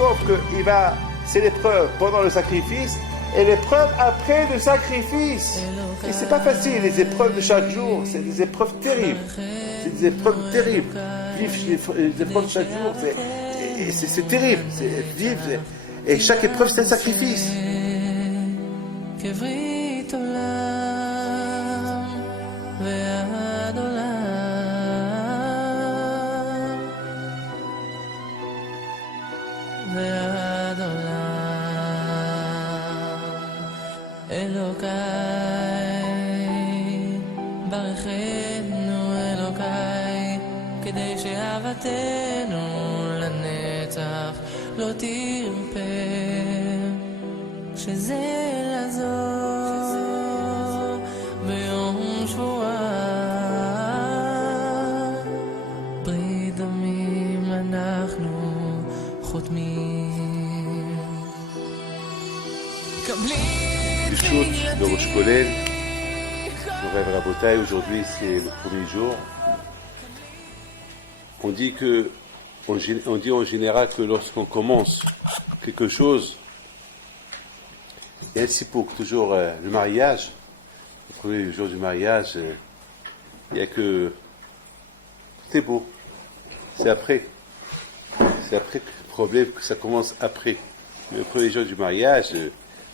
pauvre c'est l'épreuve pendant le sacrifice et l'épreuve après le sacrifice. Et c'est pas facile, les épreuves de chaque jour, c'est des épreuves terribles. C'est des épreuves terribles. Vivre les épreuves de chaque jour, c'est terrible. Vivre, et chaque épreuve, c'est un sacrifice. כדי שאהבתנו לנצח לא תרפה שזה לעזור ביום שבועה ברית דמים אנחנו חותמים קבלי Chute de Rosh Kolel, Rêve Rabotai, aujourd'hui c'est le premier jour. On dit en général que lorsqu'on commence quelque chose, et ainsi pour toujours le mariage, le premier jour du mariage, il n'y a que tout est beau, c'est après le problème que ça commence après. Le premier jour du mariage,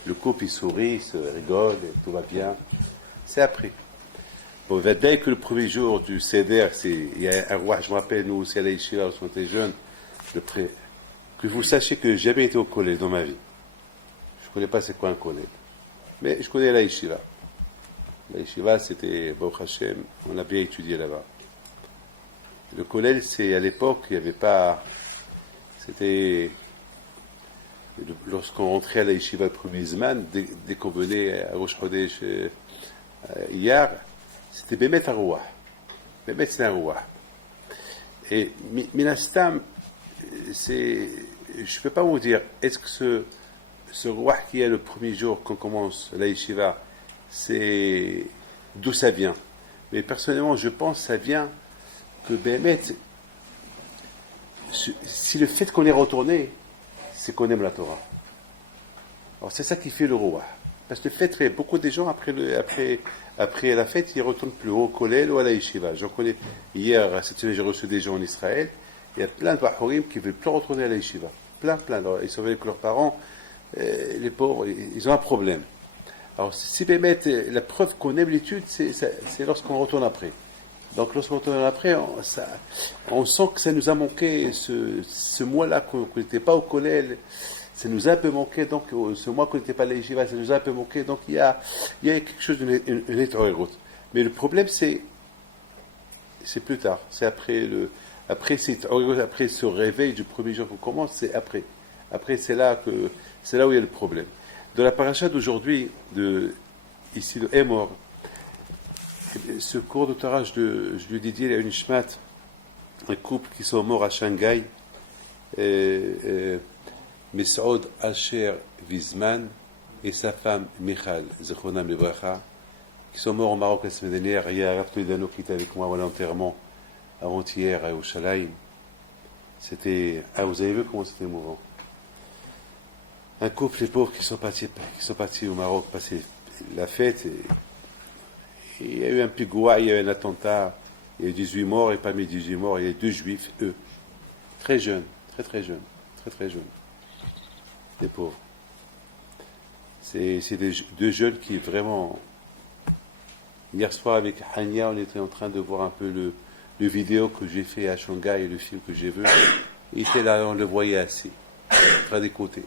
le couple il sourit, se rigole, tout va bien, c'est après. Bon, dès que le premier jour du Seder, il y a un roi, je me rappelle, nous aussi à la Yeshiva, lorsqu'on était jeunes, que vous sachiez que j'ai jamais été au collège dans ma vie. Je ne connais pas c'est quoi un collège. Mais je connais la Yeshiva. La Yeshiva, c'était, Baruch Hashem, on a bien étudié là-bas. Le collège, c'est à l'époque, il n'y avait pas. C'était. Lorsqu'on rentrait à la Yeshiva le premier Zman, dès qu'on venait à Rosh Chodesh hier, c'était Bémet Arouah. Bémet, c'est un roi. Et Minastam, je ne peux pas vous dire, est-ce que ce roi qui est le premier jour qu'on commence la Yeshiva, c'est d'où ça vient. Mais personnellement, je pense que ça vient que Bémet, si le fait qu'on est retourné, c'est qu'on aime la Torah. Alors c'est ça qui fait le roi. Parce que le fait, beaucoup de gens, après la fête, ils ne retournent plus au Kollel ou à la Yeshiva. J'en connais, hier, cette semaine, j'ai reçu des gens en Israël, il y a plein de Bahurim qui ne veulent plus retourner à la Yeshiva. Plein. Alors, ils savent que leurs parents, les pauvres, ils ont un problème. Alors, si Bémet, la preuve qu'on aime l'étude, c'est lorsqu'on retourne après. Donc, lorsqu'on retourne après, on sent que ça nous a manqué ce mois-là qu'on n'était pas au Kollel. Ça nous a un peu manqué, donc ce mois qu'on n'était pas à la Yeshiva, ça nous a un peu manqué, donc il y a quelque chose d'une étoile. Mais le problème, c'est plus tard, c'est après ce réveil du premier jour qu'on commence, c'est après. Après, c'est là où il y a le problème. Dans la paracha d'aujourd'hui, ici de Emor, ce cours de Torah, je lui dédie à une shmat, un couple qui sont morts à Shanghai, Mesoud Asher Vizman et sa femme Michal Zechronam Lebracha, qui sont morts au Maroc la semaine dernière. Il y a Rav Toledano qui était avec moi à l'enterrement avant-hier à Yerushalayim. Vous avez vu comment c'était émouvant. Un couple, les pauvres, qui sont partis au Maroc passer la fête. Et il y a eu un pigoua, il y a eu un attentat, il y a eu 18 morts, et parmi les 18 morts, il y a 2 juifs, eux. Très jeunes, très jeunes. Des pauvres. C'est deux jeunes qui vraiment. Hier soir avec Hania, on était en train de voir un peu le vidéo que j'ai fait à Shanghai et le film que j'ai vu. Il était là, on le voyait assis, en train d'écouter.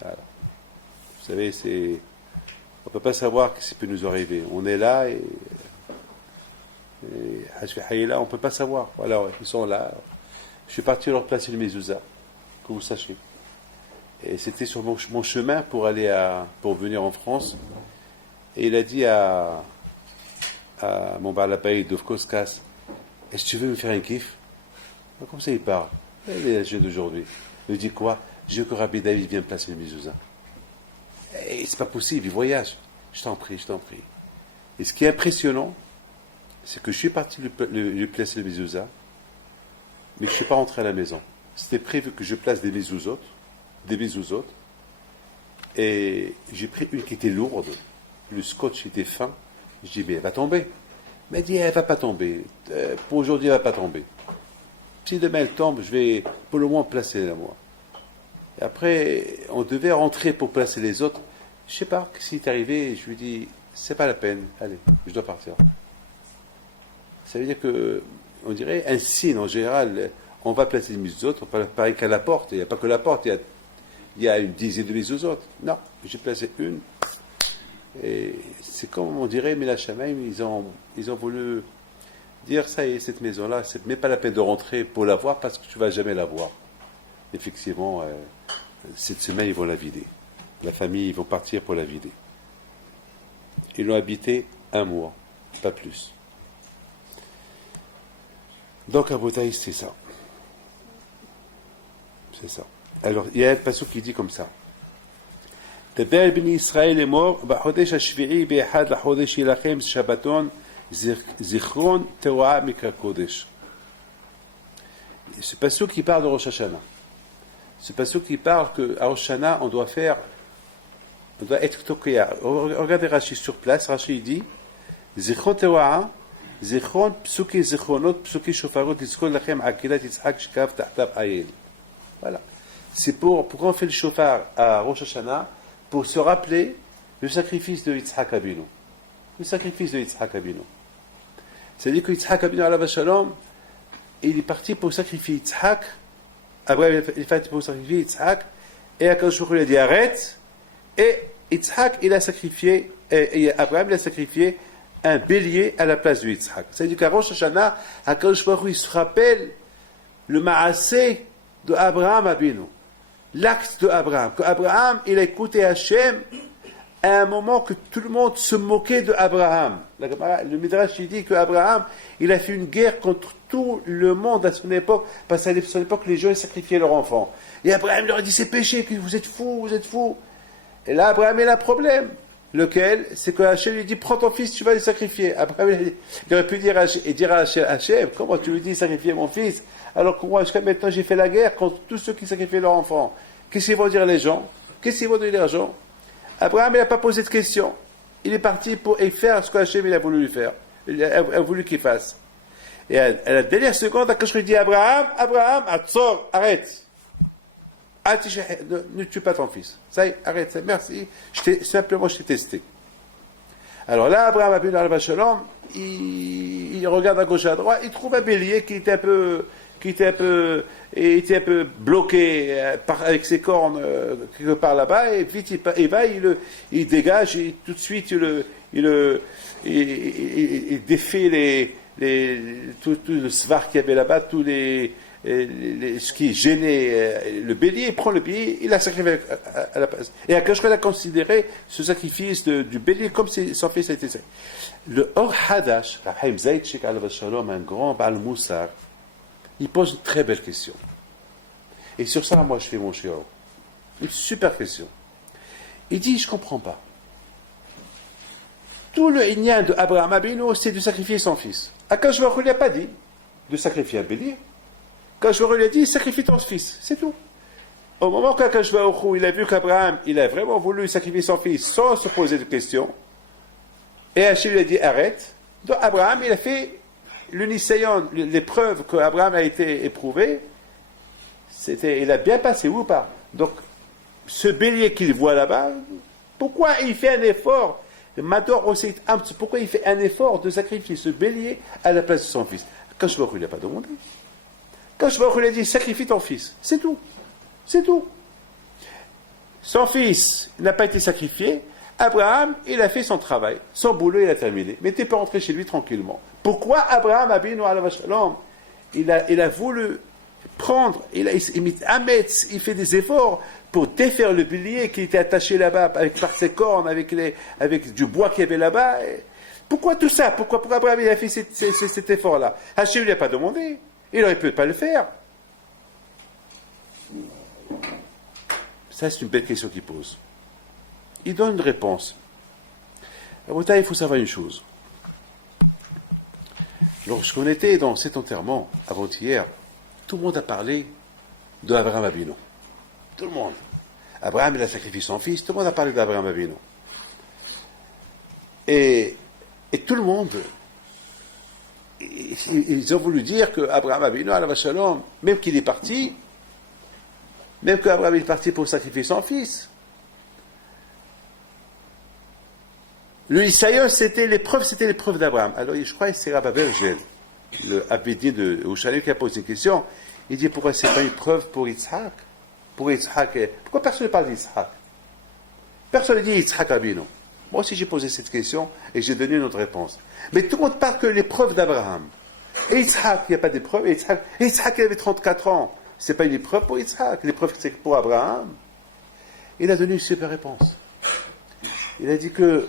Voilà. Vous savez, on ne peut pas savoir ce qui peut nous arriver. On est là et on ne peut pas savoir. Voilà, ils sont là. Je suis parti leur placer le mezouza, que vous sachiez. Et c'était sur mon chemin pour venir en France. Et il a dit à mon barlapaï Dovkoskas, est-ce que tu veux me faire un kiff? Comme ça il parle. Il est âgé d'aujourd'hui. Il dit quoi? Je veux que Rabbi David vienne placer le mezouza. Et c'est pas possible, il voyage. Je t'en prie. Et ce qui est impressionnant, c'est que je suis parti lui placer le mezouza, mais je ne suis pas rentré à la maison. c'était prévu que je place des mezuzot, et j'ai pris une qui était lourde, le scotch était fin, je dis mais elle va tomber. Il m'a dit elle va pas tomber, pour aujourd'hui elle va pas tomber. Si demain elle tombe, je vais pour le moins placer la moi. Et après, on devait rentrer pour placer les autres. Je sais pas ce qui est arrivé, je lui dis c'est pas la peine, allez, je dois partir. Ça veut dire que, on dirait, un signe en général, on va placer les mezuzot, on ne pareil qu'à la porte, il n'y a pas que la porte, il y a une dizaine de mezuzot. Non, j'ai placé une, et c'est comme on dirait, mais la Shamaim, ils ont voulu dire, ça y est, cette maison-là, c'est même pas la peine de rentrer pour la voir, parce que tu ne vas jamais la voir. Effectivement, cette semaine, ils vont la vider. La famille, ils vont partir pour la vider. Ils l'ont habité 1 mois, pas plus. Donc, à Botaï, c'est ça. C'est ça. Alors, il y a un passage qui dit comme ça. דבר בני ישראל לאמור, בחודש השביעי באחד לחודש יהיה לכם שבתון זיכרון תרועה מקרא קודש. Ce passage qui parle de Rosh Hashanah. Ce passage qui parle qu'à Rosh Hashanah, on doit être tokéa. Regardez Rashi sur place. Rashi dit זיכרון תרועה זיכרון פסוקי זיכרונות פסוקי שופרות לזכור לכם עקדת יצחק שכב תחתיו האל. Voilà. C'est pourquoi on fait le shofar à Rosh Hashanah, pour se rappeler le sacrifice de Yitzhak Abinu. Le sacrifice de Yitzhak Abinu. C'est-à-dire que Yitzhak Abinu alav shalom, il est parti pour sacrifier Yitzhak, Abraham est parti pour sacrifier Yitzhak, et Akadosh Baruch Hu lui a dit arrête, et Yitzhak il a sacrifié, et Abraham il a sacrifié un bélier à la place de Yitzhak. C'est-à-dire qu'à Rosh Hashanah, Akadosh Baruch Hu il se rappelle le ma'aseh de Abraham Abinu. L'acte de Abraham, que Abraham, il a écouté Hachem à un moment que tout le monde se moquait de Abraham. Le Midrash il dit que Abraham, il a fait une guerre contre tout le monde à son époque, parce qu'à son époque, les gens sacrifiaient leurs enfants. Et Abraham leur a dit, c'est péché, vous êtes fous. Et là, Abraham, il a un problème. Lequel? C'est que Hachem lui dit, prends ton fils, tu vas le sacrifier. Abraham, il aurait pu dire à Hachem, comment tu lui dis sacrifier mon fils? Alors que moi, jusqu'à maintenant, j'ai fait la guerre contre tous ceux qui sacrifient leurs enfants. Qu'est-ce qu'ils vont dire les gens? Qu'est-ce qu'ils vont dire les gens? Abraham, il n'a pas posé de question. Il est parti pour faire ce que Hachem il a voulu lui faire. Il a voulu qu'il fasse. Et à la dernière seconde, quand je lui dis Abraham, Atzor, arrête. Ne tue pas ton fils. Ça y est, arrête. Merci. Simplement, je t'ai testé. Alors là, Abraham Abinu alav shalom, il regarde à gauche et à droite, il trouve un bélier qui était un peu bloqué avec ses cornes quelque part là-bas, et vite il dégage, et tout de suite il défait tout le svar qu'il y avait là-bas, ce qui gênait le bélier, il prend le bélier, il a sacrifié à la place. Et Akadosh Baruch Hu a considéré ce sacrifice du bélier comme si son fils a été sacrifié. Le Or Hadash, Rav Chaim Zaitchik alav shalom, un grand Baal Moussar, il pose une très belle question. Et sur ça, moi, je fais mon shiur. Une super question. Il dit, je ne comprends pas. Tout le inyan de Abraham Abinu, c'est de sacrifier son fils. Akadosh Baruch Hu lui a pas dit de sacrifier un bélier. Akadosh Baruch Hu lui a dit, sacrifie ton fils. C'est tout. Au moment qu'Akadosh Baruch Hu, il a vu qu'Abraham, il a vraiment voulu sacrifier son fils sans se poser de questions, et Hachem lui a dit, arrête. Donc Abraham, il a fait l'unisayon, l'épreuve qu'Abraham a été éprouvé, il a bien passé ou pas? Donc, ce bélier qu'il voit là-bas, pourquoi il fait un effort? Mador aussi, pourquoi il fait un effort de sacrifier ce bélier à la place de son fils? Quand je vois qu'il n'a pas demandé. Quand je vois qu'il a dit, sacrifie ton fils. C'est tout. C'est tout. Son fils n'a pas été sacrifié. Abraham, il a fait son travail. Son boulot, il a terminé. Mais tu peux rentrer chez lui tranquillement. Pourquoi Abraham Abinu alav shalom, il a voulu prendre, il fait des efforts pour défaire le bélier qui était attaché là-bas par ses cornes, avec du bois qu'il y avait là-bas. Pourquoi tout ça? Pourquoi Abraham il a fait cet effort-là? Hachem ne lui a pas demandé. Il aurait pu pas le faire. Ça, c'est une belle question qu'il pose. Il donne une réponse. Il faut savoir une chose. Lorsqu'on était dans cet enterrement, avant-hier, tout le monde a parlé de Abraham Avinu. Tout le monde. Abraham, il a sacrifié son fils, tout le monde a parlé d'Abraham Avinu. Et tout le monde, ils ont voulu dire qu'Abraham Avinu, alav shalom, même qu'il est parti, même qu'Abraham est parti pour sacrifier son fils, le Isaïon, c'était l'épreuve d'Abraham. Alors, je crois que c'est Rabbi Vergel, le Abédien de Yerushalayim, qui a posé une question. Il dit, pourquoi c'est pas une preuve pour Yitzhak? Pour Yitzhak, pourquoi personne ne parle d'Yitzhak? Personne ne dit Yitzhak Avinu. Moi aussi, j'ai posé cette question et j'ai donné une autre réponse. Mais tout le monde parle que l'épreuve d'Abraham. Et Yitzhak, il n'y a pas d'épreuve. Yitzhak, il avait 34 ans. Ce n'est pas une épreuve pour Yitzhak. L'épreuve, c'est pour Abraham. Il a donné une super réponse. Il a dit que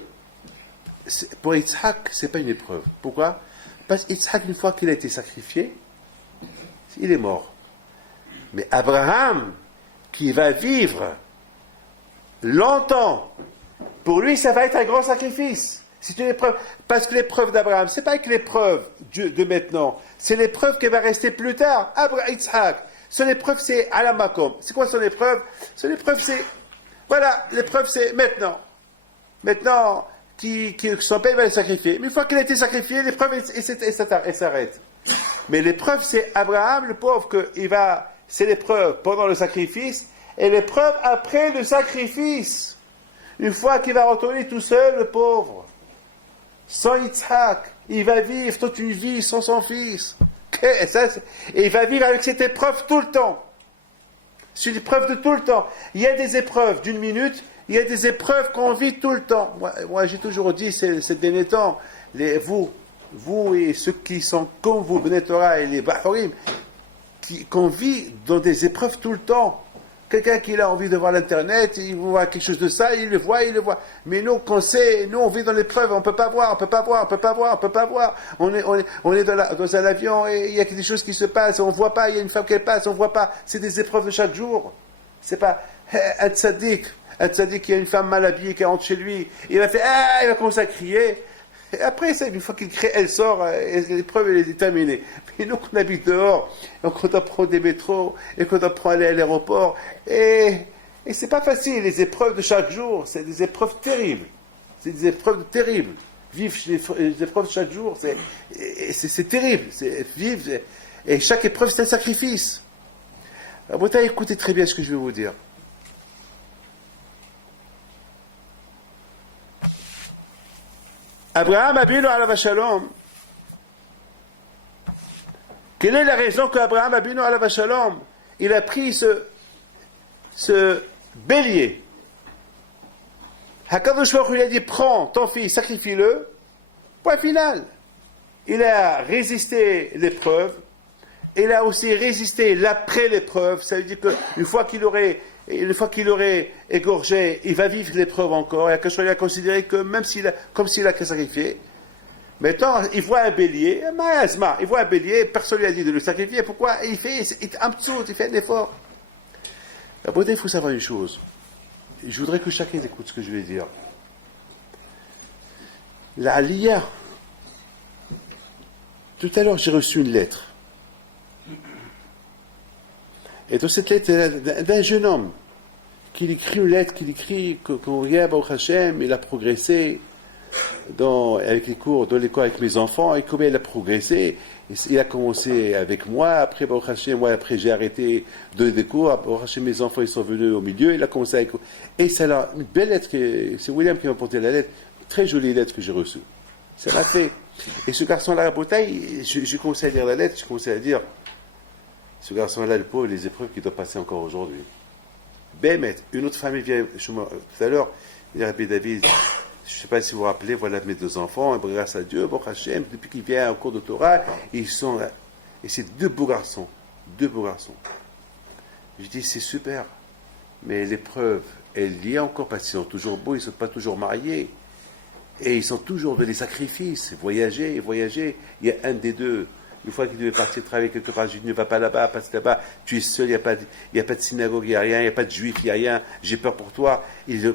pour Yitzhak, ce n'est pas une épreuve. Pourquoi? Parce qu'Yitzhak, une fois qu'il a été sacrifié, il est mort. Mais Abraham, qui va vivre longtemps, pour lui, ça va être un grand sacrifice. C'est une épreuve. Parce que l'épreuve d'Abraham, ce n'est pas que l'épreuve de maintenant, c'est l'épreuve qui va rester plus tard. Yitzhak, son épreuve, c'est à la makom. C'est quoi son épreuve? Son épreuve, c'est, voilà, l'épreuve, c'est maintenant. Maintenant, son père va le sacrifier. Mais une fois qu'il a été sacrifié, l'épreuve, elle s'arrête. Mais l'épreuve, c'est Abraham, le pauvre, c'est l'épreuve pendant le sacrifice, et l'épreuve après le sacrifice. Une fois qu'il va retourner tout seul, le pauvre, sans Yitzhak, il va vivre toute une vie sans son fils. Et il va vivre avec cette épreuve tout le temps. C'est une épreuve de tout le temps. Il y a des épreuves d'une minute, il y a des épreuves qu'on vit tout le temps. Moi j'ai toujours dit, ces derniers temps, vous et ceux qui sont comme vous, Bnei Torah et les Bahorim, qu'on vit dans des épreuves tout le temps. Quelqu'un qui a envie de voir l'internet, il voit quelque chose de ça, il le voit. Mais nous, on vit dans l'épreuve, on ne peut pas voir. On est dans un avion et il y a quelque chose qui se passe, on ne voit pas, il y a une femme qui passe, on ne voit pas. C'est des épreuves de chaque jour. C'est pas un tzaddik, il y a une femme mal habillée qui rentre chez lui, il va commencer à crier. Et après, une fois qu'il crie, elle sort, et l'épreuve elle est terminée. Mais nous, qu'on habite dehors, et qu'on doit prendre des métros, et qu'on doit prendre aller à l'aéroport, et c'est pas facile, les épreuves de chaque jour, c'est des épreuves terribles. C'est des épreuves terribles. Vivre les épreuves de chaque jour, c'est terrible. Et chaque épreuve, c'est un sacrifice. Alors, vous écoutez très bien ce que je vais vous dire. Abraham Avinu alav shalom. Quelle est la raison qu'Abraham Avinu alav shalom, il a pris ce bélier? Hakadosh Baruch Hu, il a dit, prends ton fils, sacrifie-le. Point final. Il a résisté l'épreuve. Il a aussi résisté l'après l'épreuve. Ça veut dire qu'une fois qu'il aurait égorgé, il va vivre l'épreuve encore. Et Akash a considéré que même comme s'il a sacrifié. Maintenant, il voit un bélier, personne lui a dit de le sacrifier. Pourquoi? Il fait un effort. D'abord, il faut savoir une chose. Je voudrais que chacun écoute ce que je vais dire. La Aliyah. Tout à l'heure, j'ai reçu une lettre. Et dans cette lettre, d'un jeune homme, qui écrit une lettre, qu'on regarde, Baruch Hashem, il a progressé avec les cours, dans l'école avec mes enfants, et combien il a progressé. Il a commencé avec moi, après Baruch Hashem, après j'ai arrêté de donner des cours, Baruch Hashem, mes enfants ils sont venus au milieu, il a commencé avec... Et c'est là, une belle lettre, c'est William qui m'a apporté la lettre, une très jolie lettre que j'ai reçue. Ça m'a fait... Et ce garçon-là, à Botaï, j'ai commencé à lire la lettre, j'ai commencé à dire... Ce garçon-là, le pauvre, les épreuves qu'il doit passer encore aujourd'hui. Bémet, une autre famille vient chez moi tout à l'heure, il dit, Rabbi David, je ne sais pas si vous vous rappelez, voilà mes deux enfants, et grâce à Dieu, Baruch Hashem, depuis qu'ils viennent au cours de Torah, et c'est deux beaux garçons. Je dis, c'est super, mais l'épreuve, elle y est encore parce qu'ils sont toujours beaux, ils ne sont pas toujours mariés, et ils sont toujours dans les sacrifices, voyager, il y a un des deux. Une fois qu'il devait partir travailler quelque part, je dis, ne va pas là-bas, passe là-bas, tu es seul, il n'y a pas de synagogue, il n'y a rien, il n'y a pas de juif, il n'y a rien, j'ai peur pour toi. Il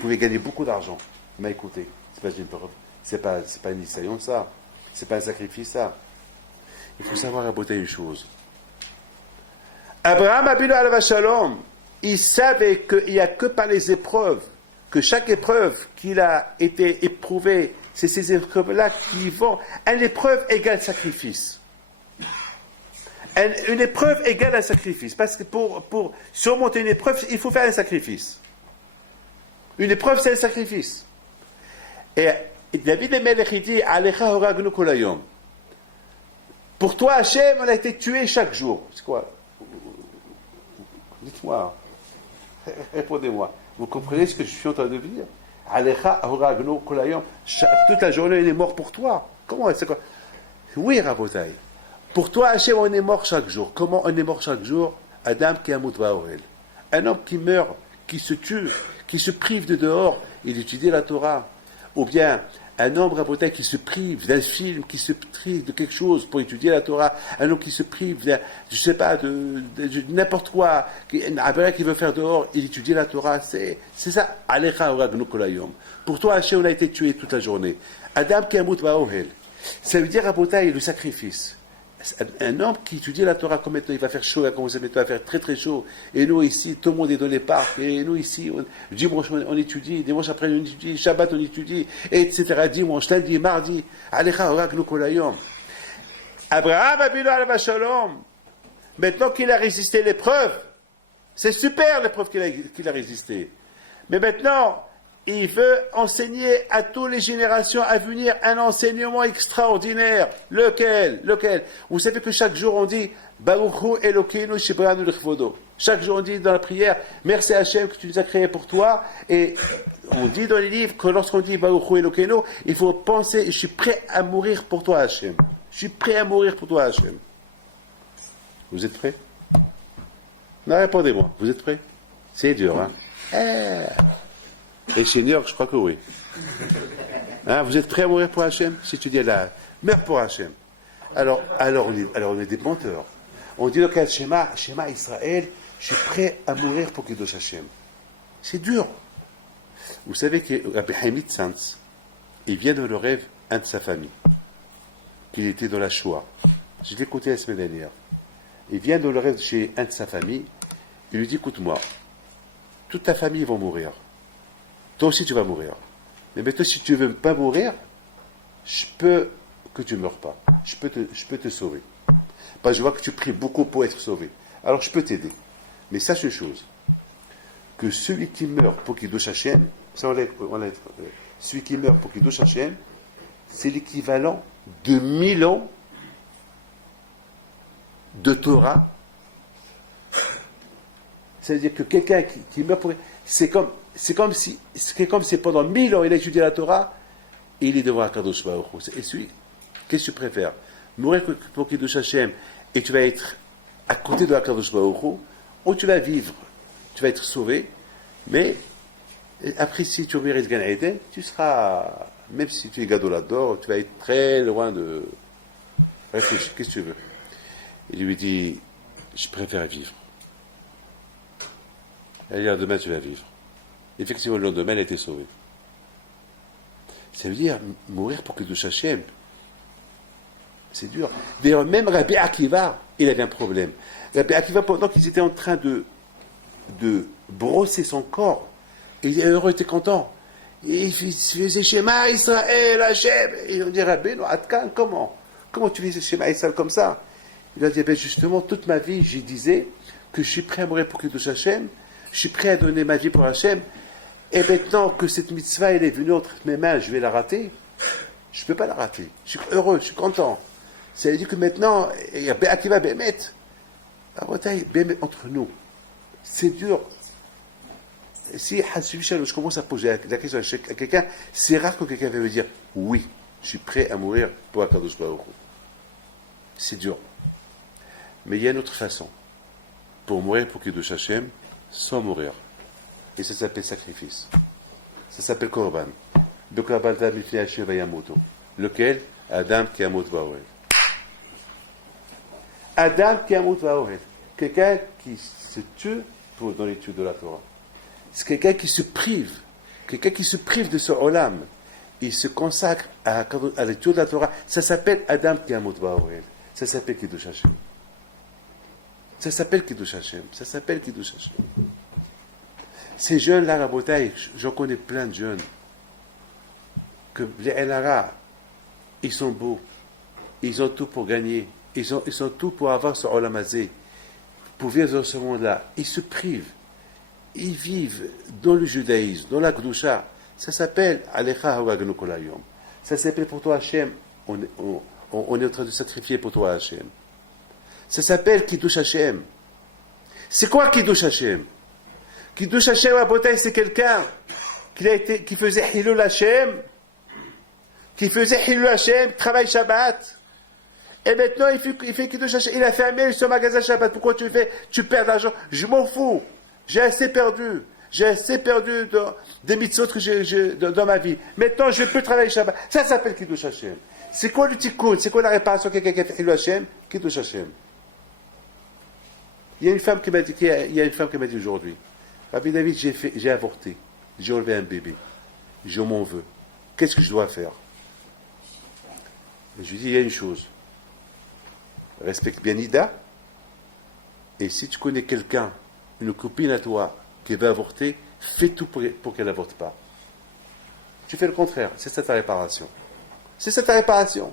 pouvait gagner beaucoup d'argent. Mais écoutez, c'est pas une mission, ça. C'est pas un sacrifice, ça. Il faut savoir à beauté une chose. Abraham Abinu Alav Shalom, il savait qu'il n'y a que par les épreuves, que chaque épreuve qu'il a été éprouvée, c'est ces épreuves-là qui vont. Une épreuve égale sacrifice. Une épreuve égale un sacrifice. Parce que pour surmonter une épreuve, il faut faire un sacrifice. Une épreuve, c'est un sacrifice. Et David Amelech, il dit, Alecha horagnu kol hayom. Pour toi, Hachem, on a été tué chaque jour. C'est quoi? Dites-moi. Répondez-moi. Vous comprenez ce que je suis en train de dire? Alecha horagnu kol hayom. Toute la journée, il est mort pour toi. Comment? C'est quoi? Oui, Rabotai. Pour toi, Hachem, on est mort chaque jour. Comment on est mort chaque jour? Adam qui a Vaorel. Un homme qui meurt, qui se tue, qui se prive de dehors, il étudie la Torah. Ou bien un homme, Rabotai, qui se prive d'un film, qui se prive de quelque chose pour étudier la Torah. Un homme qui se prive, de n'importe quoi, un qui veut faire dehors, il étudie la Torah. C'est ça. Alecha horagnu kol hayom. Pour toi, Hachem, on a été tué toute la journée. Adam qui a Vaorel. Ça veut dire, Rabotai, le sacrifice. Un homme qui étudie la Torah, comme maintenant il va faire chaud, il va commencer maintenant à faire très très chaud, et nous ici, tout le monde est dans les parcs, et nous ici, dimanche on étudie, dimanche après on étudie, Shabbat on étudie, etc. Dimanche, lundi, mardi, Alecha horagnu kol hayom. Abraham Abinu Alav Shalom, maintenant qu'il a résisté l'épreuve, c'est super l'épreuve qu'il a résisté, mais maintenant, il veut enseigner à toutes les générations à venir un enseignement extraordinaire. Lequel? Vous savez que chaque jour on dit Baruchu Elokeinu Shebranu L'Chvodo. Chaque jour on dit dans la prière, merci Hachem que tu nous as créés pour toi. Et on dit dans les livres que lorsqu'on dit Baruchu Elokeinu, il faut penser, je suis prêt à mourir pour toi Hachem. Je suis prêt à mourir pour toi Hachem. Vous êtes prêts? Non, répondez-moi. Vous êtes prêts? C'est dur, hein? Les seigneurs, je crois que oui. Hein, vous êtes prêts à mourir pour Hachem? Si tu dis là, meurs pour Hachem. Alors on est des menteurs. On dit le Shema Israël, je suis prêt à mourir pour Kiddush Hachem. C'est dur. Vous savez que Rabbi Hamid Sanz, il vient dans le rêve un de sa famille, qu'il était dans la Shoah. Je l'ai écouté la semaine dernière. Il vient dans le rêve chez un de sa famille, il lui dit, écoute-moi, toute ta famille va mourir. Toi aussi tu vas mourir. Mais maintenant, si tu ne veux pas mourir, je peux que tu ne meurs pas. Je peux te sauver. Parce que je vois que tu pries beaucoup pour être sauvé. Alors je peux t'aider. Mais sache une chose, que celui qui meurt pour Kiddush Hachem, celui qui meurt pour Kiddush Hachem, c'est l'équivalent de 1000 ans de Torah. C'est-à-dire que quelqu'un qui meurt pour... C'est comme si pendant 1000 ans il a étudié la Torah et il est devant Akadosh Baruch Hu. Et celui, qu'est-ce que tu préfères? Mourir pour Kiddush Hashem et tu vas être à côté de Akadosh Baruch Hu, ou tu vas vivre, tu vas être sauvé, mais après si tu mérites Gan Eden, tu seras, même si tu es Gadolador, tu vas être très loin de réfléchir. Qu'est-ce que tu veux? Il lui dit, je préfère vivre. Elle dit, demain tu vas vivre. Effectivement, le lendemain, elle a été sauvée. Ça veut dire mourir pour Kiddush Hashem. C'est dur. D'ailleurs, même Rabbi Akiva, il avait un problème. Rabbi Akiva, pendant qu'ils étaient en train de brosser son corps, il était heureux, il était content. Et il faisait Shema Israël, Hashem. Et on dit, Rabbi, non, Atkan, comment tu faisais Shema Israël comme ça? Il a dit, ben justement, toute ma vie, j'y disais que je suis prêt à mourir pour Kiddush Hashem, je suis prêt à donner ma vie pour Hashem. Et maintenant que cette mitzvah elle est venue entre mes mains, je vais la rater. Je ne peux pas la rater. Je suis heureux, je suis content. Ça veut dire que maintenant, il y a Be'akiva Be'emet. Entre nous. C'est dur. Et si je commence à poser la question à quelqu'un, c'est rare que quelqu'un va me dire oui, je suis prêt à mourir pour Akadosh Baruch Hu. C'est dur. Mais il y a une autre façon pour mourir pour Kiddush Hashem sans mourir. Et ça s'appelle sacrifice. Ça s'appelle Korban. Lequel? Adam qui amut Vaorel. Adam qui amut Vaorel. Quelqu'un qui se tue dans l'étude de la Torah. C'est quelqu'un qui se prive. Quelqu'un qui se prive de ce olam. Il se consacre à l'étude de la Torah. Ça s'appelle Adam qui amut Vaorel. Ça s'appelle Kiddush Hashem. Ça s'appelle Kiddush Hashem. Ça s'appelle Kiddush Hashem. Ces jeunes-là, Rabotai, j'en connais plein de jeunes, que les Elara, ils sont beaux, ils ont tout pour gagner, ils ont tout pour avoir ce Olamazé, pour vivre dans ce monde-là. Ils se privent, ils vivent dans le judaïsme, dans la Gdusha. Ça s'appelle Alecha Hawagnu Kolayom. Ça s'appelle pour toi Hashem, on est en train de sacrifier pour toi Hashem. Ça s'appelle Kiddush Hashem. C'est quoi Kiddush Hashem? Kiddush Hashem, Rabotai, c'est quelqu'un qui faisait Hilul Hashem, qui travaille Shabbat, et maintenant il fait Kiddush Hashem, il a fermé ce magasin Shabbat. Pourquoi tu le fais? Tu perds de l'argent. Je m'en fous. J'ai assez perdu des mitzvot que j'ai dans ma vie. Maintenant, je peux travailler Shabbat. Ça s'appelle Kiddush Hashem. C'est quoi le tikkun? C'est quoi la réparation que quelqu'un fait Hilul Hashem? Kiddush Hashem. Il y a une femme qui m'a dit aujourd'hui, Rabbi David, j'ai avorté, j'ai enlevé un bébé, je m'en veux. Qu'est-ce que je dois faire? Je lui dis, il y a une chose. Respecte bien Ida. Et si tu connais quelqu'un, une copine à toi, qui veut avorter, fais tout pour qu'elle n'avorte pas. Tu fais le contraire. C'est ça ta réparation. C'est ça ta réparation.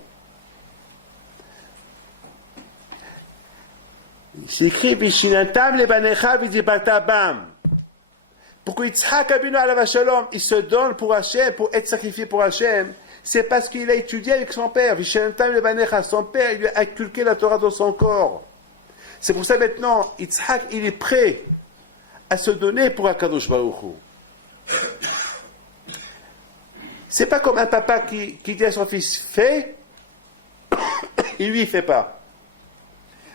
C'est écrit, Vishinatam lebanecha vidibatabam. Pourquoi Yitzhak Abinu alav shalom, il se donne pour Hachem, pour être sacrifié pour Hachem, c'est parce qu'il a étudié avec son père. Vishinatam lebanecha, son père, il lui a inculqué la Torah dans son corps. C'est pour ça maintenant, Yitzhak, il est prêt à se donner pour Akadosh Baruch Hu. C'est pas comme un papa qui dit à son fils, fais, et lui il fait pas.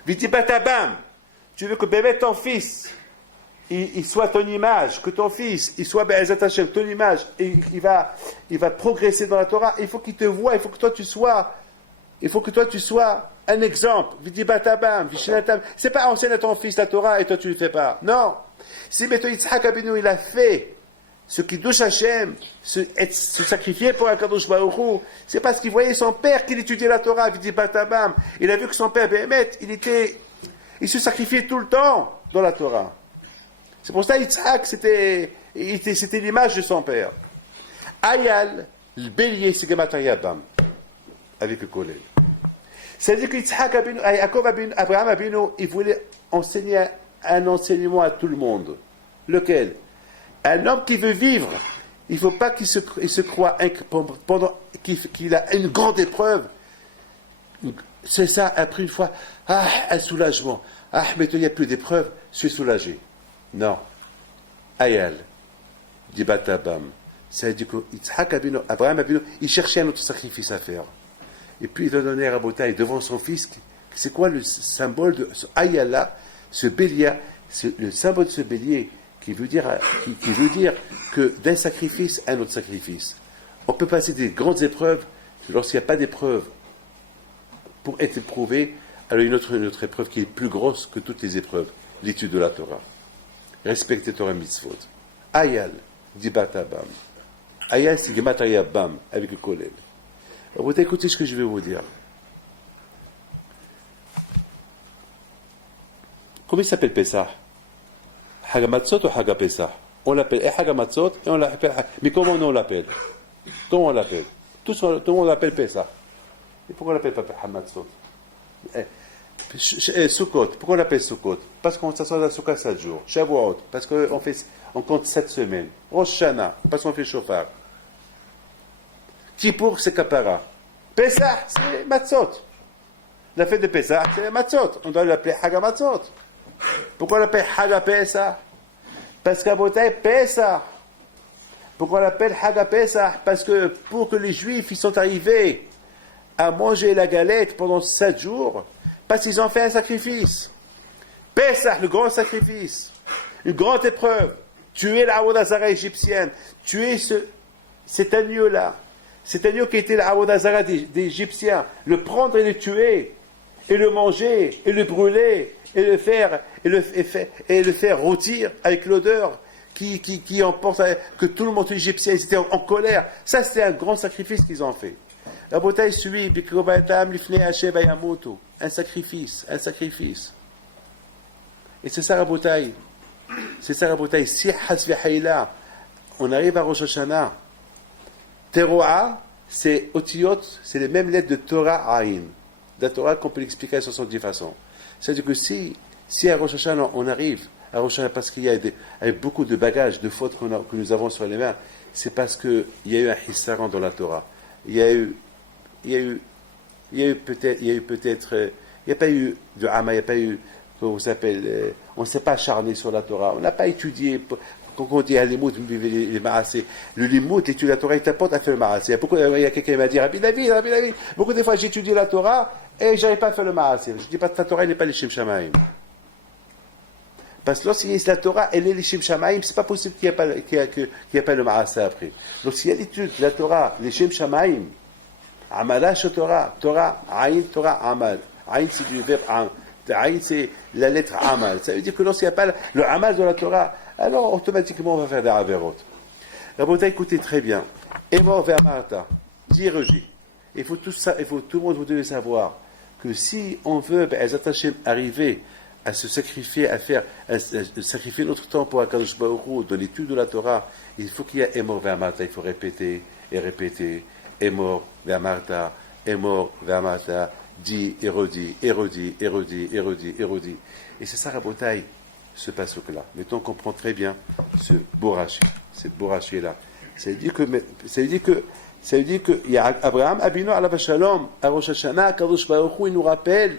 Vidibatabam, tu veux que bébé ton fils, il soit ton image, que ton fils, il soit Be'ezat Hashem, ton image, et il va progresser dans la Torah. Il faut qu'il te voie, il faut que toi tu sois un exemple. Vidibatabam, Vishinatam. C'est pas enseigner à ton fils la Torah et toi tu ne le fais pas. Non. Si maintenant Yitzhak Abinu il a fait ce qui touche Hashem, se sacrifier pour Akadosh Baruch Hu, c'est parce qu'il voyait son père qu'il étudiait la Torah, Vidibatabam. Il a vu que son père Béhémet, il se sacrifiait tout le temps dans la Torah. C'est pour ça Yitzhak, c'était l'image de son père. Ayal, le bélier, c'est Gematria Bam, avec le collègue. C'est-à-dire que Yitzhak Abinu, Abraham Abinu, il voulait enseigner un enseignement à tout le monde. Lequel? Un homme qui veut vivre, il ne faut pas qu'il se croie pendant qu'il a une grande épreuve. C'est ça, après une fois, un soulagement. Maintenant il n'y a plus d'épreuve, je suis soulagé. Non. Ayal, dit Batabam. Ça veut dire que Abraham Abinu, il cherchait un autre sacrifice à faire. Et puis il a donné à Rabotai devant son fils. C'est quoi le symbole de ce Ayala, ce bélier, le symbole de ce bélier qui veut dire que d'un sacrifice à un autre sacrifice. On peut passer des grandes épreuves lorsqu'il n'y a pas d'épreuve pour être éprouvé, alors une autre épreuve qui est plus grosse que toutes les épreuves, l'étude de la Torah. Respecter Torah mitzvot. Ayal, dit Batabam. Ayal, c'est Gematria Bam, avec le collègue. Vous écoutez ce que je vais vous dire. Comment il s'appelle Pessah? Hagamatzot ou Hagapessah? On l'appelle Hagamatzot et on l'appelle. Mais comment on l'appelle? Comment on l'appelle? Tout le monde l'appelle Pessah. Et pourquoi on l'appelle pas Hagamatzot? Sukkot. Pourquoi on l'appelle Sukkot? Parce qu'on s'assoit à la Sukkot 7 jours. Shavuot. Parce qu'on compte 7 semaines. Rosh Hashanah. Parce qu'on fait Shofar. Kippour, c'est Kapara. Pessah, c'est Matzot. La fête de Pessah, c'est Matzot. On doit l'appeler Hagamatzot. Pourquoi on l'appelle Hagapessah? Parce qu'à Botaï, Pessah. Pourquoi on l'appelle Hagapessah? Parce que pour que les Juifs ils sont arrivés à manger la galette pendant 7 jours, parce qu'ils ont fait un sacrifice. Pessah, le grand sacrifice. Une grande épreuve. Tuer la Avodazara égyptienne. Tuer cet agneau-là. Cet agneau qui était la Avodazara des Égyptiens. Le prendre et le tuer. Et le manger. Et le brûler. Et le faire rôtir avec l'odeur qui emporte que tout le monde égyptien était en colère. Ça, c'était un grand sacrifice qu'ils ont fait. Un sacrifice. Et c'est ça la bouteille. C'est ça la bouteille. Si Hasbi Hayla, on arrive à Rosh Hashanah, Teroa, c'est Otiyot, c'est les mêmes lettres de Torah Aïn. De la Torah qu'on peut l'expliquer à 70 façons. C'est-à-dire que si à Rosh Hashanah, on arrive à Rosh Hashanah parce qu'il y a avec beaucoup de bagages, de fautes que nous avons sur les mains, c'est parce qu'il y a eu un hissaran dans la Torah. Il n'y a pas eu de Hama, il n'y a pas eu, comment ça s'appelle, on ne s'est pas acharné sur la Torah, on n'a pas étudié, quand on dit à l'imout, les ma'asés, le limout, l'étude de la Torah, il t'apporte à faire le ma'asé. Il y a quelqu'un qui m'a dit, Rabbi David, beaucoup de fois j'ai étudié la Torah et je n'arrive pas à faire le ma'asé. Je ne dis pas que la Torah n'est pas les Shem Shamaim. Parce que lorsqu'il y a la Torah, elle est les Shem Shamaim, c'est pas possible qu'il n'y ait pas le ma'asé après. Donc s'il y a l'étude de la Torah, les Shem Shamaim, Amalash Torah, Torah, Aïn, Torah, Amal. Aïn, c'est du verbe Am. Aïn, c'est la lettre Amal. Ça veut dire que lorsqu'il n'y a pas le Amal de la Torah, alors automatiquement on va faire des Averot. La beauté, écoutez très bien. Emor vers Martha, Dirogi. Il faut tout le monde, vous devez savoir que si on veut, arriver à se sacrifier, à sacrifier notre temps pour Akadosh Baruch Hu, dans l'étude de la Torah, il faut qu'il y ait Emor vers Martha. Il faut répéter et répéter. Emor vers Martha, Emor vers Martha, dit et redit, et redit, et redit, et redit, et redit. Et c'est ça, Rabotai, ce passouk-là. Mettons qu'on comprend très bien ce boraché là. Ça veut dire que il y a Abraham Abinu alav shalom à Rosh Hashanah, Kadosh Baruch Hu, il nous rappelle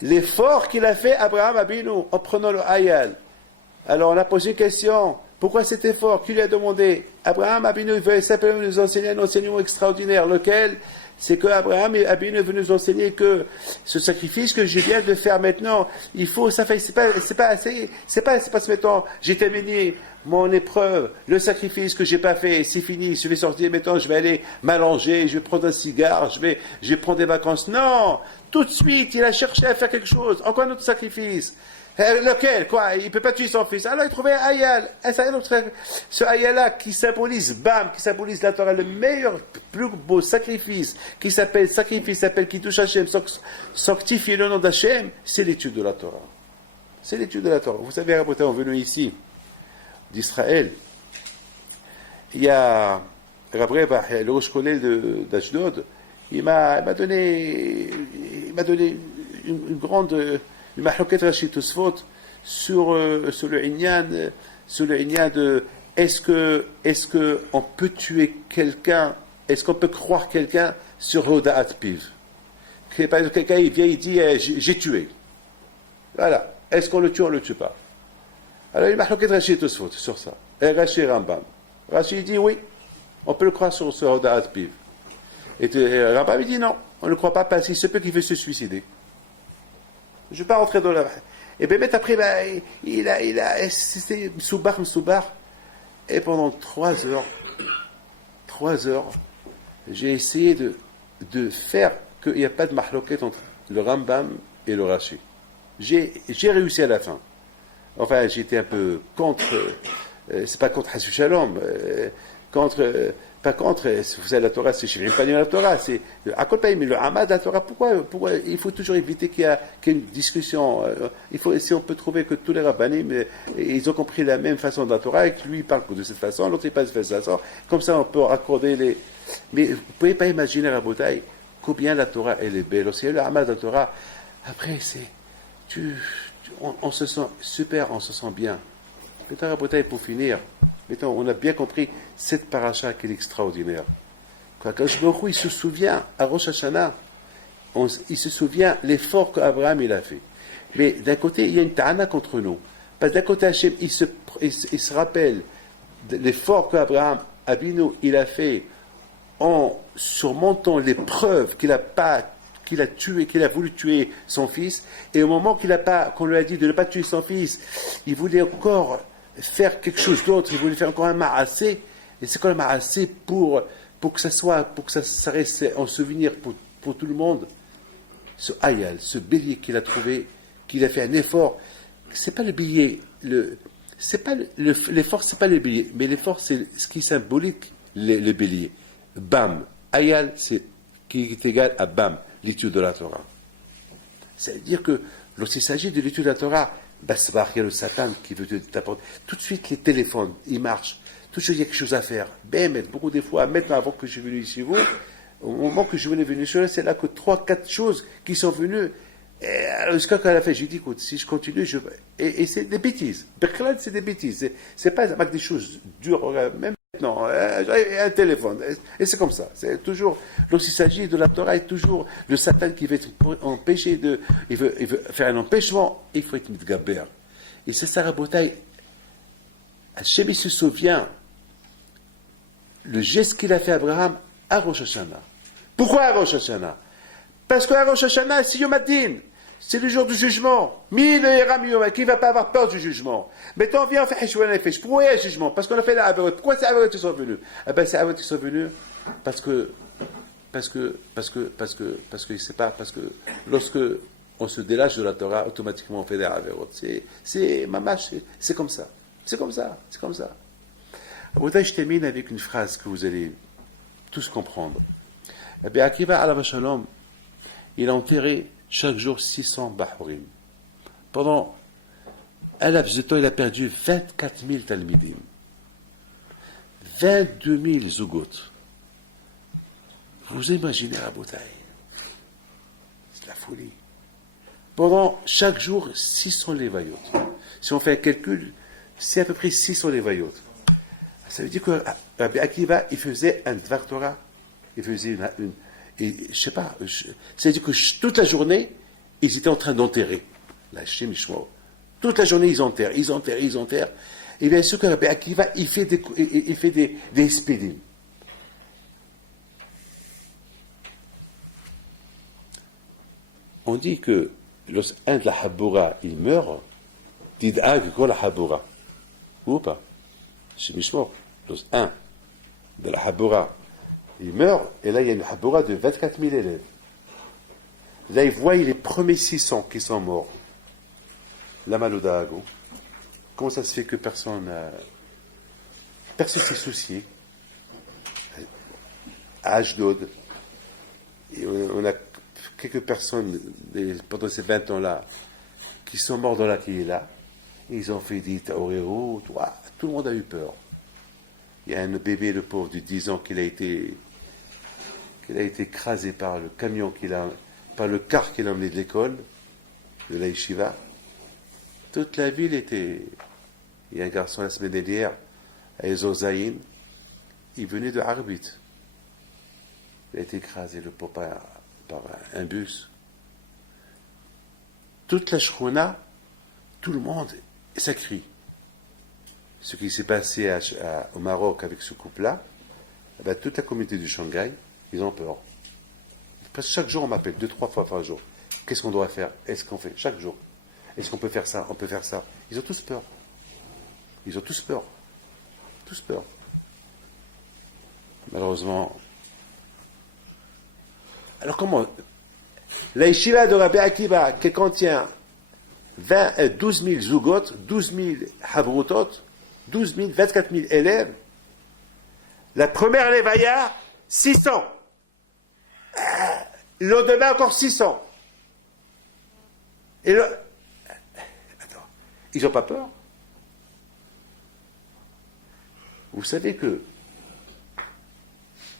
l'effort qu'il a fait Abraham Abinu en prenant le Hayal. Alors on a posé une question. Pourquoi cet effort? Qui lui a demandé? Abraham Abinu veut simplement nous enseigner un enseignement extraordinaire. Lequel? C'est que Abraham Abinu veut nous enseigner que ce sacrifice que je viens de faire maintenant, il faut, c'est pas mettons, j'ai terminé mon épreuve, le sacrifice que j'ai pas fait, c'est fini, je vais sortir maintenant, je vais aller m'allonger, je vais prendre un cigare, je vais prendre des vacances. Non! Tout de suite, il a cherché à faire quelque chose. Encore un autre sacrifice. Lequel? Quoi? Il ne peut pas tuer son fils. Alors il trouvait un ayal. Ce ayal-là qui symbolise Bam, qui symbolise la Torah, le meilleur, plus beau sacrifice, qui s'appelle Kiddush Hashem, sanctifier le nom d'Hashem, c'est l'étude de la Torah. C'est l'étude de la Torah. Vous savez, Rabotai, on est venu ici, d'Israël. Il y a Rabbi, le Rosh Kollel d'Ashdod, il m'a donné une grande le Mahloket Rashi Tosfot sur le Inyan de est-ce que on peut tuer quelqu'un, est-ce qu'on peut croire quelqu'un sur Hoda'at Piv? Par exemple, quelqu'un il vient, il dit j'ai tué. Voilà. Est-ce qu'on le tue ou on ne le tue pas? Alors il Mahloket Rashi Tosfot sur ça. Et Rashi Rambam. Rashi dit oui, on peut le croire sur Hoda'at Piv. Et Rambam il dit non, on ne le croit pas parce qu'il se peut qu'il veut se suicider. Je ne vais pas rentrer dans la... Et bien, après, c'était Msoubar. Et pendant 3 heures, j'ai essayé de faire qu'il n'y a pas de mahloket entre le Rambam et le Rashi. J'ai réussi à la fin. Enfin, j'étais un peu contre... c'est pas contre Hassu Shalom, pas contre, vous savez, la Torah, c'est Shivrim Panim la Torah, c'est mais le Hamad, la Torah, pourquoi il faut toujours éviter qu'il y ait une discussion. Si on peut trouver que tous les rabbanim, ils ont compris la même façon de la Torah, et que lui, il parle de cette façon, l'autre, il parle de cette façon, comme ça, on peut raccorder les... Mais vous ne pouvez pas imaginer, Rabotai, combien la Torah, elle est belle. Aussi, le Hamad, la Torah, après, on se sent super, on se sent bien. Maintenant, Rabotai, pour finir, mettons, on a bien compris cette paracha qui est extraordinaire. Quand Akadosh Baruch Hu, il se souvient à Rosh Hashanah, il se souvient l'effort qu'Abraham il a fait. Mais d'un côté, il y a une ta'ana contre nous. Parce que d'un côté, Hachem, il se rappelle de l'effort qu'Abraham Abinu il a fait en surmontant l'épreuve qu'il a voulu tuer son fils, et au moment qu'on lui a dit de ne pas tuer son fils, il voulait encore faire quelque chose d'autre, il voulait faire encore un ma'asé, et c'est quoi le ma'asé pour que ça reste en souvenir pour tout le monde? Ce hayal, ce bélier qu'il a trouvé, qu'il a fait un effort, c'est pas le bélier, l'effort c'est pas le bélier, mais l'effort c'est ce qui symbolique le bélier. Bam, hayal c'est qui est égal à bam, l'étude de la Torah. Ça veut dire que lorsqu'il s'agit de l'étude de la Torah, Basbar, il y a le Satan qui veut t'apporter. Tout de suite, les téléphones, ils marchent. Tout de suite, il y a quelque chose à faire. Ben, beaucoup des fois, maintenant, avant que je suis venu ici, vous, au moment que je venais venir chez eux, c'est là que 3-4 choses qui sont venues. Et ce qu'elle a fait, j'ai dit, écoute, si je continue, et c'est des bêtises. Berkelad, c'est des bêtises. C'est pas avec des choses dures, même maintenant, un téléphone. Et c'est comme ça. C'est toujours, lorsqu'il s'agit de la Torah, il y a toujours le Satan qui veut empêcher il veut faire un empêchement, il faut être mitgaber. Et c'est ça, Rabotai. Hachem, il se souvient le geste qu'il a fait à Abraham à Rosh Hashanah. Pourquoi à Rosh Hashanah? Parce qu'à Rosh Hashanah, c'est Yom Hadin. C'est le jour du jugement. Qui ne va pas avoir peur du jugement? Maintenant, on vient, on fait Heshwan Nefesh. Pourquoi il y a un jugement? Parce qu'on a fait la Averot. Pourquoi ces Averot sont venus? Eh bien, ces Averot sont venus parce que, c'est pas, parce que lorsque on se délâche de la Torah, automatiquement on fait des Averot. C'est mamash, c'est comme ça. C'est comme ça. Abotai, je termine avec une phrase que vous allez tous comprendre. Eh bien, Akiva Alav Shalom, il a enterré chaque jour 600 Bahurim. Pendant un laps de temps, il a perdu 24 000 Talmidim. 22 000 Zugot. Vous imaginez la bouteille. C'est de la folie. Pendant chaque jour, 600 Lévayot. Si on fait un calcul, c'est à peu près 600 Lévayot. Ça veut dire que Rabbi Akiva, il faisait un Dvar Torah. Il faisait et je sais pas, c'est-à-dire que toute la journée, ils étaient en train d'enterrer. La Shem Ishmael. Toute la journée, ils enterrent. Et bien sûr que Rabbi Akiva, il fait des spédim. On dit que lorsqu'un de la Haboura, il meurt, Tid'ag kol la Haboura. Ou pas? Shem Ishmael. Lorsqu'un de la Haboura, il meurt, et là il y a une Haboura de 24 000 élèves. Là il voit les premiers 600 qui sont morts. La Malodago. Comment ça se fait que personne s'est soucié? À Ashdod, on a quelques personnes pendant ces 20 ans-là qui sont morts dans la Kiyela. Ils ont fait des Taoréo, tout le monde a eu peur. Il y a un bébé, le pauvre, de 10 ans, qui a été écrasé par le camion par le car qu'il a emmené de l'école, de la yeshiva. Toute la ville était. Il y a un garçon la semaine dernière, à Ezozaïn, il venait de Arbit. Il a été écrasé, le pauvre, par un bus. Toute la shrona, tout le monde, ça crie. Ce qui s'est passé au Maroc avec ce couple-là, toute la communauté du Shanghai, ils ont peur. Parce que chaque jour, on m'appelle 2-3 fois par jour. Qu'est-ce qu'on doit faire? Est-ce qu'on fait? Chaque jour. Est-ce qu'on peut faire ça? On peut faire ça. Ils ont tous peur. Tous peur. Malheureusement. Alors comment? La yeshiva de Rabbi Akiva, qui contient 12 000 zugot, 12 000 habrutot, 24 000 élèves. La première levaya, 600. Le lendemain, encore 600. Et attends, ils n'ont pas peur? Vous savez que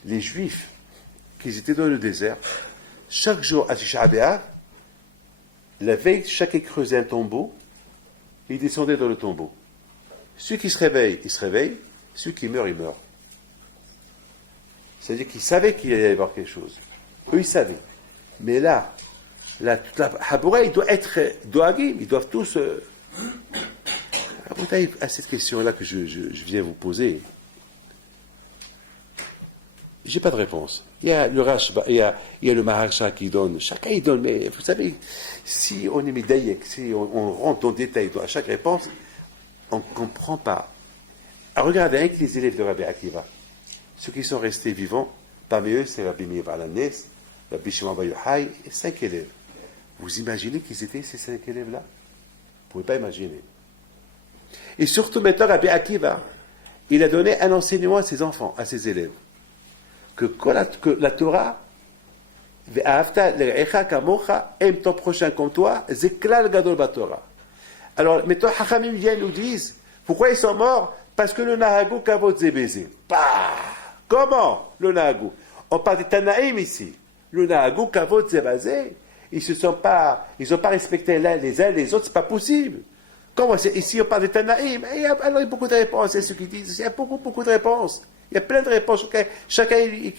les Juifs qui étaient dans le désert, chaque jour à Tisha B'Av, la veille, chacun creusait un tombeau, et ils descendaient dans le tombeau. Ceux qui se réveillent, ils se réveillent. Ceux qui meurent, ils meurent. C'est-à-dire qu'ils savaient qu'il allait y avoir quelque chose. Eux, ils savaient. Mais là, toute la Haboura, il doit être doagim, ils doivent tous. À cette question-là que je viens vous poser, j'ai pas de réponse. Il y a le Rashba, il y a le Maharsha qui donne. Chacun il donne, mais vous savez, si on est médaillé, si on rentre dans le détail à chaque réponse, on ne comprend pas. Alors, regardez avec les élèves de Rabbi Akiva. Ceux qui sont restés vivants, parmi eux, c'est Rabbi Meir Balanes, Rabbi Shimon Bar Yochai, et 5 élèves. Vous imaginez qu'ils étaient ces 5 élèves-là? Vous ne pouvez pas imaginer. Et surtout maintenant, Rabbi Akiva, il a donné un enseignement à ses enfants, à ses élèves. Que la Torah, aime ton prochain comme toi, zeklal gadol batorah. Alors, maintenant, Hachamim viennent nous disent, pourquoi ils sont morts? Parce que le Nahagou Kavod Zébézé. Bah! Comment? Le Nahagou. On parle des Tanaïm ici. Le Nahagou Kavod Zébézé. Ils n'ont pas respecté les uns les autres, c'est pas possible. Comment c'est? Ici, on parle des Tanaïm. Alors, il y a beaucoup de réponses, c'est ce qu'ils disent. Il y a beaucoup de réponses. Il y a plein de réponses. Chacun il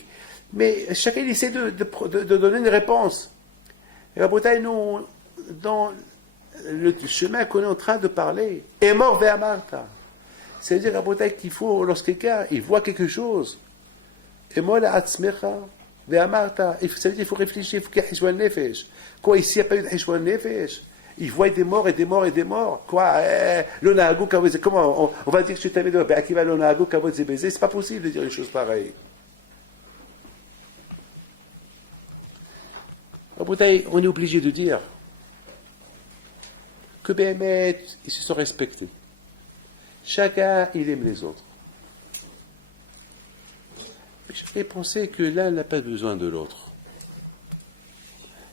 essaie de donner une réponse. Et Rabotai, nous, dans le chemin qu'on est en train de parler, est mort vers Martha. C'est-à-dire, Rabotai, qu'il faut, lorsque quelqu'un il voit quelque chose, et moi, la Atzmecha, vers Martha, ça veut dire qu'il faut réfléchir, il faut qu'il y ait Hishwan Nefesh. Quoi, ici, il n'y a pas eu de Hishwan Nefesh. Il voit des morts et des morts et des morts. Quoi, le Nahagou Kavod Zébézé, comment on va dire que je t'avais dit, qui va le Nahagou Kavod Zébézé? C'est pas possible de dire une chose pareille. Rabotai, on est obligé de dire que Béhémet, ils se sont respectés. Chacun, il aime les autres. Mais j'avais pensé que l'un n'a pas besoin de l'autre.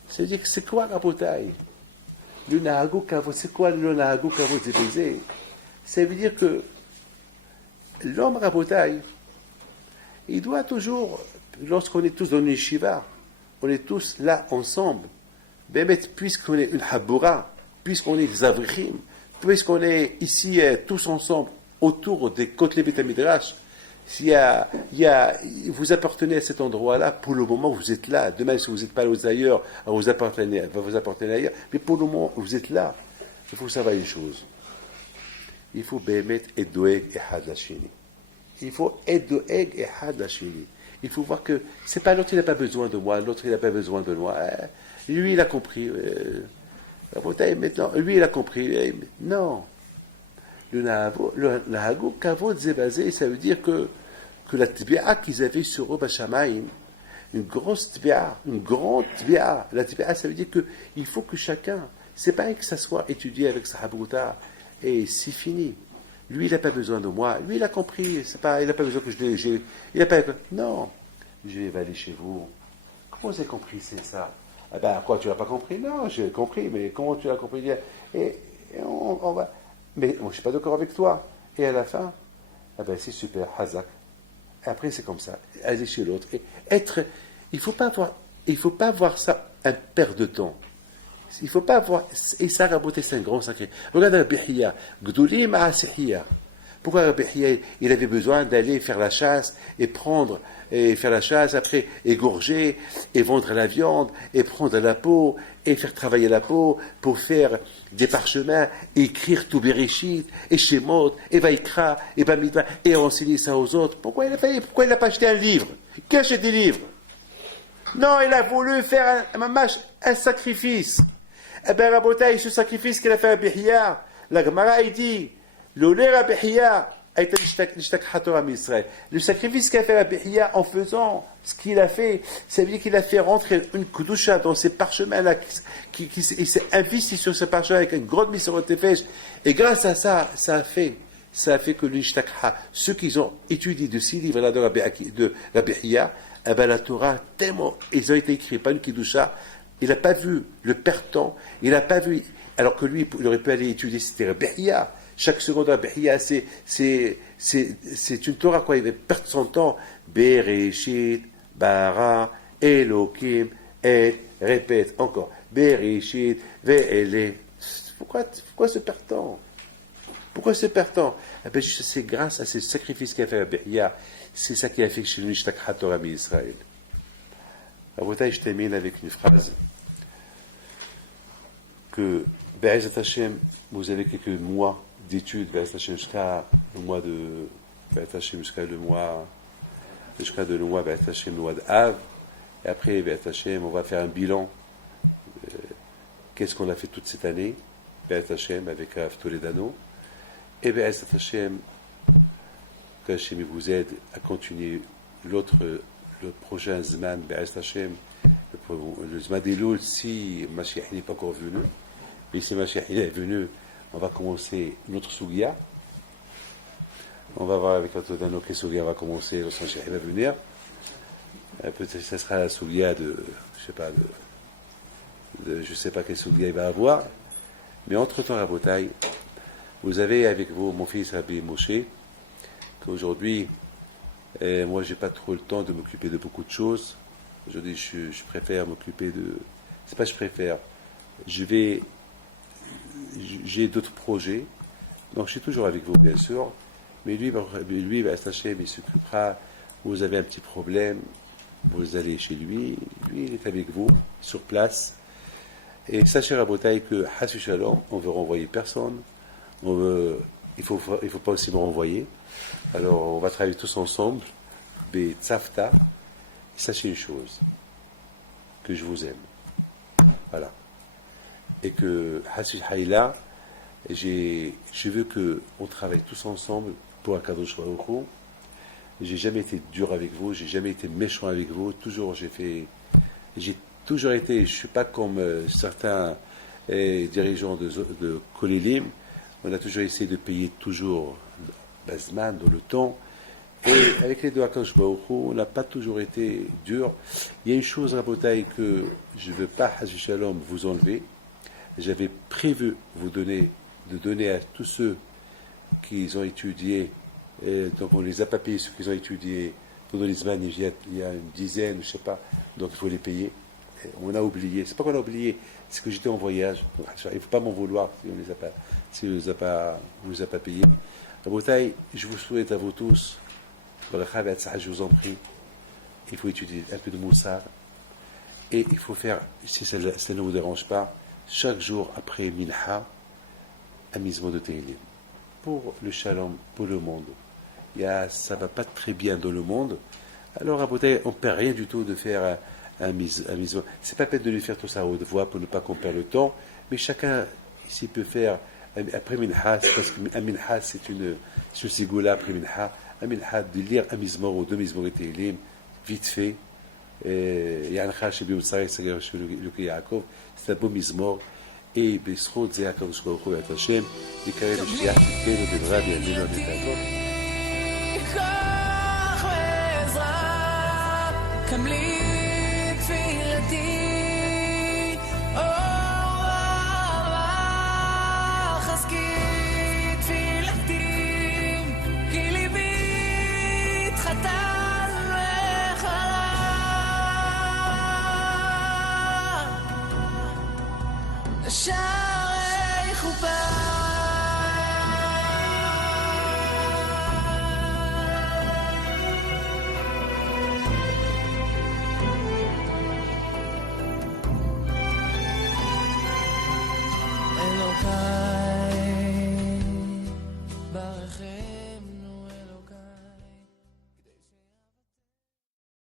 C'est-à-dire que c'est quoi Rabotai? Le Nahagou Kavod, c'est quoi le Nahagou Kavod Zébézé? Ça veut dire que l'homme Rabotai, il doit toujours, lorsqu'on est tous dans une yeshiva, on est tous là ensemble. Bémet, puisqu'on est une Haboura, puisqu'on est des Avrichim, puisqu'on est ici tous ensemble autour des Kotlé Beth Midrash, vous appartenez à cet endroit-là, pour le moment vous êtes là. Demain, si vous n'êtes pas aux ailleurs, vous appartenez ailleurs. Mais pour le moment, vous êtes là. Il faut savoir une chose. Il faut Bémet et Doeg et Had Lashini. Il faut être Doeg et Had Lashini. Il faut voir que c'est pas l'autre, il n'a pas besoin de moi, l'autre, il n'a pas besoin de moi. Lui, il a compris. Maintenant, lui, il a compris. Non. Le Nahagou Kavod Zébézé, ça veut dire que la tbi'a qu'ils avaient sur eux, Bashamaim, une grosse tbi'a, une grande tbi'a. La tbi'a, ça veut dire qu'il faut que chacun, c'est pas que ça soit étudié avec sa habouta, et c'est fini. Lui, il n'a pas besoin de moi. Lui, il a compris. Il n'a pas besoin que il n'a pas. Non. Je vais aller chez vous. Comment vous avez compris, c'est ça? Ah ben, quoi, tu n'as pas compris? Non, j'ai compris, mais comment tu l'as compris? Et on va. Mais moi, je ne suis pas d'accord avec toi. Et à la fin, ah ben, c'est super, Hazak. Et après, c'est comme ça. Aller chez l'autre. Et être. Il ne faut pas voir ça un perte de temps. Il ne faut pas voir. Et ça, Raboté, c'est un grand sacré. Regarde Rabbi Hiya. Gdouli ma'a Sihiya. Pourquoi Rabbi Hiya, il avait besoin d'aller faire la chasse et faire la chasse, après égorger et vendre la viande et prendre la peau et faire travailler la peau pour faire des parchemins et écrire tout Bereshit et Shemot et Vaikra et Bamidbar et enseigner ça aux autres? Pourquoi il n'a pas acheté un livre? Qui achète des livres? Non, il a voulu faire un sacrifice. Eh bien, Rabotai, ce sacrifice qu'il a fait à Rabbi Hiya, la Gemara, il dit, l'honneur à Rabbi Hiya a été le sacrifice qu'a fait Rabbi Hiya en faisant ce qu'il a fait, ça veut dire qu'il a fait rentrer une kudusha dans ces parchemins-là, il s'est investi sur ces parchemins avec une grande mission de tefesh, et grâce à ça, ça a fait que l'ishtakha, ceux qui ont étudié de ces livres-là de Rabbi Hiya, eh ben, la Torah, tellement, ils ont été écrits, pas une kudusha. Il n'a pas vu le perdant, il n'a pas vu, alors que lui, il aurait pu aller étudier, c'était Rabbi Hiya. Chaque seconde, Rabbi Hiya, c'est une Torah, quoi, il va perdre son temps. Bereshit, bara, Elokim, et, répète encore, Bereshit, ve'ele. Pourquoi ce perdant? Pourquoi ce perdant? Eh bien, c'est grâce à ce sacrifice qu'a fait Rabbi Hiya, c'est ça qui a fait que chez nous, Ishtakha Torah Israël. Rabotai, je termine avec une phrase que Be'ezat Hashem, vous avez quelques mois d'études, Be'ezat Hashem, jusqu'à le mois de Be'ezat Hashem, jusqu'à le mois Be'ezat Hashem, le mois d'Av, et après Be'ezat Hashem, on va faire un bilan. Qu'est-ce qu'on a fait toute cette année, Be'ezat Hashem, avec Rav Toledano, et Be'ezat Hashem, que Hashem vous aide à continuer le prochain Zman, Be'ezat Hashem, le Zman d'Elul, si Mashiach n'est pas encore venu, mais si Mashiach est venu, on va commencer notre Sugia. On va voir avec Atodano quelle Sugia va commencer lorsque Mashiach va venir. Peut-être que ce sera la Sugia je sais pas quelle Sugia il va avoir. Mais entre-temps, Rabotai, vous avez avec vous mon fils Rabbi Moshe, qu'aujourd'hui, moi, j'ai pas trop le temps de m'occuper de beaucoup de choses. Aujourd'hui, je préfère m'occuper de... C'est pas que je préfère. J'ai d'autres projets. Donc, je suis toujours avec vous, bien sûr. Mais lui, Hachem, il s'occupera. Vous avez un petit problème, vous allez chez lui. Lui, il est avec vous, sur place. Et sachez, Rabotai, que Hassu Shalom, on veut renvoyer personne. Il ne faut pas aussi me renvoyer. Alors, on va travailler tous ensemble. Tzafta. Sachez une chose, que je vous aime. Voilà. Et que Hassu Haïla, je veux qu'on travaille tous ensemble pour Akadosh Baruch Hu. J'ai jamais été dur avec vous, j'ai jamais été méchant avec vous. J'ai toujours été, je suis pas comme certains dirigeants de Kolélim. On a toujours essayé de payer toujours Bazman dans le temps. Et avec les deux Akadosh Baruch Hu, on n'a pas toujours été dur. Il y a une chose, Rabotai, que je ne veux pas, Hassu Shalom, vous enlever. J'avais prévu de donner à tous ceux qui ont étudié, donc on ne les a pas payés, ceux qui ont étudié pendant les semaines, il y a une dizaine, je ne sais pas, donc il faut les payer. Et on a oublié, c'est pas qu'on a oublié, c'est que j'étais en voyage, donc, il ne faut pas m'en vouloir si on ne les a pas payés. Rabotai, je vous souhaite à vous tous, je vous en prie, il faut étudier un peu de Moussar, et il faut faire, si ça ne vous dérange pas, chaque jour après Minha, un mismo de Tehillim. Pour le shalom, pour le monde. Ça ne va pas très bien dans le monde. Alors, à Bouteille, on ne perd rien du tout de faire un mismo. Ce n'est pas peine de lui faire tout ça à haute voix pour ne pas qu'on perde le temps, mais chacun ici peut faire après Minha, parce qu'un Minha, c'est une sigoula après Minha. Un Minha, de lire un mismo ou deux mismo de Tehillim, vite fait. C'est un beau mismor et בזכות זה הקדוש ברוך הוא ואת השם יקרא לשליח צדקנו בדברה בימינו ובטעתו. כוח ועזרה קמלי תפילתי אור אהבה חזקי תפילתי כי ליבי התחתן וחלה שערי חופה